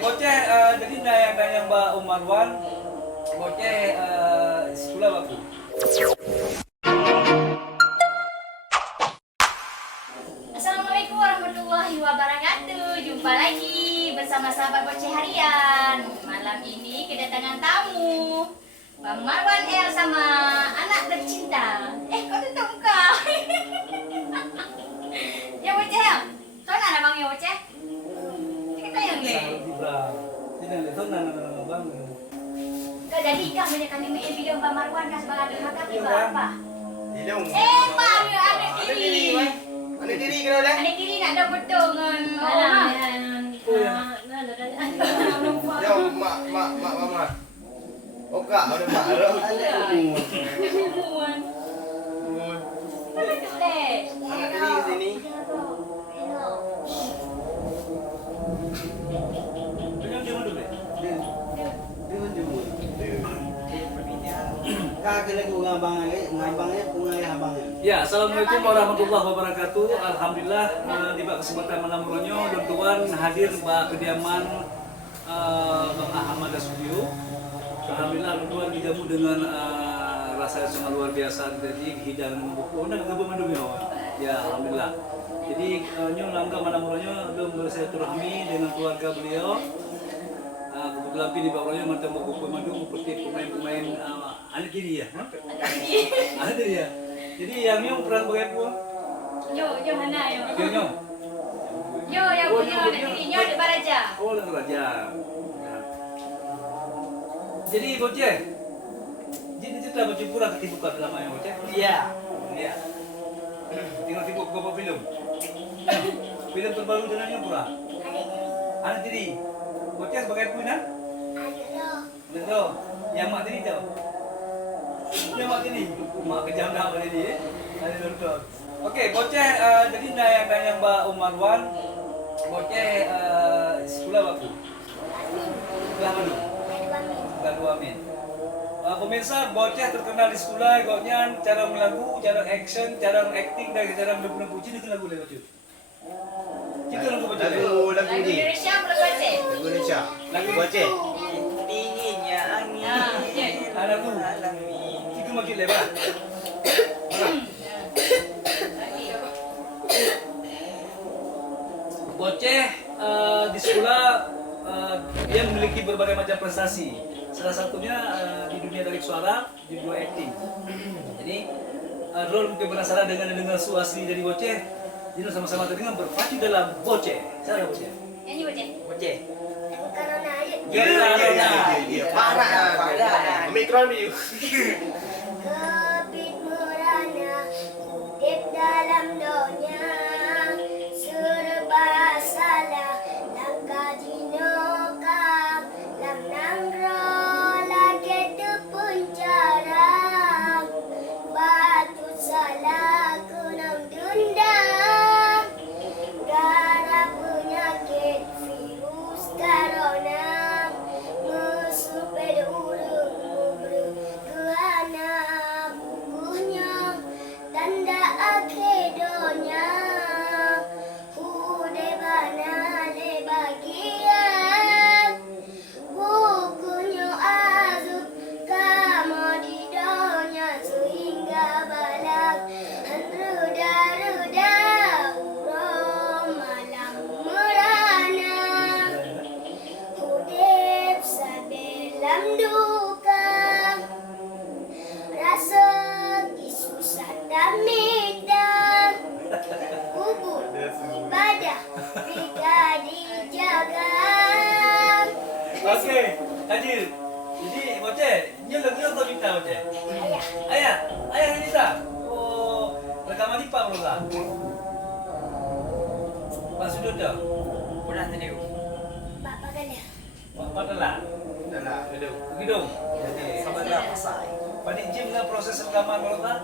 bocah jadi nanya Mbak Umarwan, bocah sekolah waktu. Assalamualaikum warahmatullahi wabarakatuh. Jumpa lagi bersama sahabat Boceh Harian. Malam ini kedatangan tamu Bang Marwan El sama anak tercinta. Kok tutup muka? Ya Boceh El. Kau nak bang ya Boceh? Kita yang le. Kau jadi kah banyak kami main video Bang Marwan kas sebagai makan tiba apa? Pak ada diri. Ada diri kena dah. Ada diri nak ada betul dengan orang. Ya mak. Oka ada mak ada. Anak diri ke sini. Ya, assalamualaikum warahmatullahi wabarakatuh. Alhamdulillah di kesempatan malam ronyo Tuan hadir di kediaman Bang Ahmad Studio. Alhamdulillah Tuan dijamu dengan rasa yang sangat luar biasa. Jadi hidangan buku nak kebemandu ya alhamdulillah. Jadi nyo langkah malam ronyo belum bersilaturahmi dengan keluarga beliau. Kebetulan di bawah ronyo macam buku pemandu seperti pemain-pemain anak diri ya. Anak diri ya. Jadi yang nyong peran bagai apa? Yo mana yo? Yo Yo yo di Baraja. Oh, di Baraja. Jadi bocah. Jadi cerita bocah pura ketibukan dalam ayam bocah. Iya. Iya. Tinggal sibuk ke film. Film terbaru dengan nyong pura. Anak diri. Bocah sebagai punya? Anak yang mak diri tau. Yang mak diri. Mak kejam dah mak diri. Ada nonton. Okey, bocah jadi nanya Mbak Umarwan. Bocah sekolah waktu. Sekolah mana? Sekolah 2 Min. Pemirsa, bocah terkenal di sekolah goknya cara melagu, cara action, cara acting dan cara menepuk cina ke lagu lewat itu. Kita lagu bocah. Lagu Indonesia berapa Boceh? Lagu Indonesia. Lagu Boceh. Dinginnya angin. Ada tu. Kita makin lebar. Bocah di sekolah dia memiliki berbagai macam prestasi. Salah satunya di dunia tarik suara, di dunia acting. Jadi role mungkin penasaran dengan suasana dari bocah. Jadi sama-sama dengan berpacu dalam bocah. Siapa bocah? Nyanyi Boceh. Bocah. Corona aja. Ya. Parah. Omikron ni. Kebit merana, tip dalam dunia, serba salah, langkah jinoka, lam nangro, lagi tepun jarang, batu salah kunang dundang, gara penyakit virus corona, musuh pedurung kehana bukunya tanda akhirnya hude bana le bagian bukunya azub kamu di donya sehingga balak ruda urang malam merana hudep sabelam duka rasa disusah damidan kubur ibadah jika dijaga. Okey, hadir. Jadi bocah, ni lagu atau cerita bocah? Ayah yang cerita. Oh, rekaman di Pak Lola. Pak Sudut dah. Pernah tadi. Bapak kena Pak Dala. Dah. Begidung. Jadi, Sabar dah pasai. Panik Jim dengan proses rekaman Lola.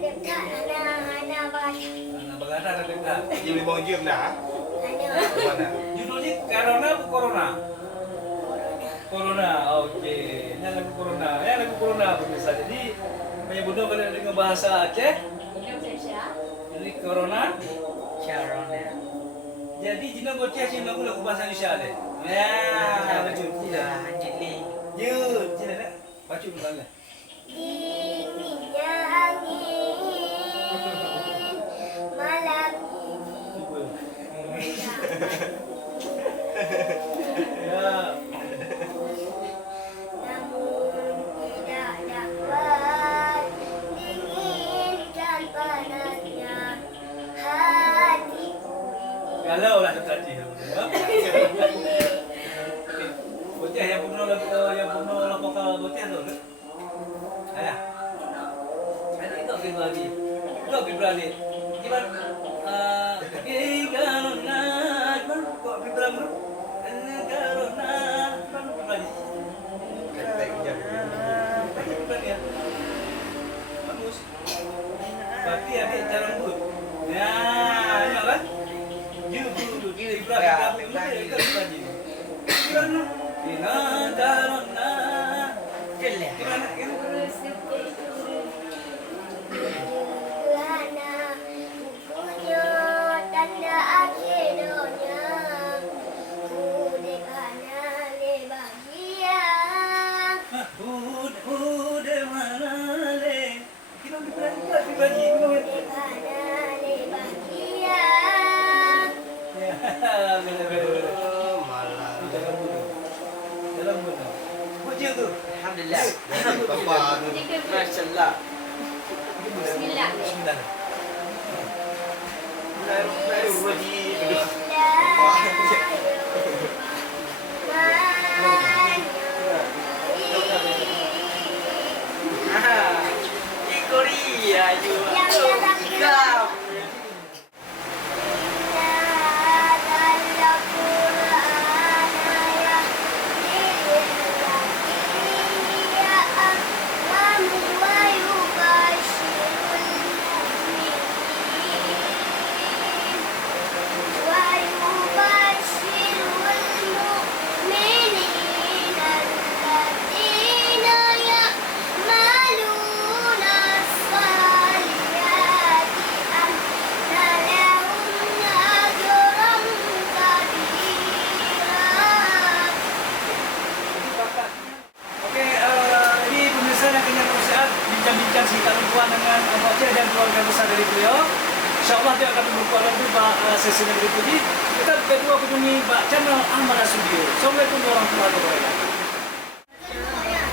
anak anak baca Nah, bagaimana ada kita? Jom 5 jam dah. anak Mana? Judulnya Corona atau Corona? Corona, oke. Ini lagu Corona. Ya lagu Corona pemirsa. Jadi menyebutnya dengan bahasa Aceh. Indonesia. Jadi Corona. Corona. Jadi jina bocah cina lagu bahasa Indonesia deh. Ya, baca Ya, anjing ni. Jut, cina nak baca bagaimana? Dinginnya angin malam ini. Ya. Namun tidak dapat dinginkan panasnya hatiku ini. Galau lah tadi. Bocah yang pernah lokal bocah tu. Ayah. Ada itu pergi lagi. Itu pergi berani. Gimana? Karena kok pergi berani? Karena pergi berani. Pergi berani ya. Bagus. Berarti ada cara lembut. Ya, ini kan? Jujur, pergi berani. Gimana? Karena Kelah. gimana? Kerana bukunya tanda akhirnya Kudekana le bahagia Udah mana le? Kita pergi berani. Kudekana le bahagia Ya, Malah. dalam benar. Bocah tu. Alhamdulillah. Bapak tu. Masya-Allah. Bismillah. Bismillah. Bismillahirrahmanirrahim. Ah. Di Korea juga. Kau. Oke, ini pemirsa yang kenyang bersehat bincang-bincang singkat perempuan dengan Mbak Cik dan keluarga besar dari beliau. InsyaAllah dia akan membuka lagi sesi yang berikutnya. Kita kedua kunjungi Mbak channel Amara Studio. Assalamualaikum warahmatullahi wabarakatuh. Ya,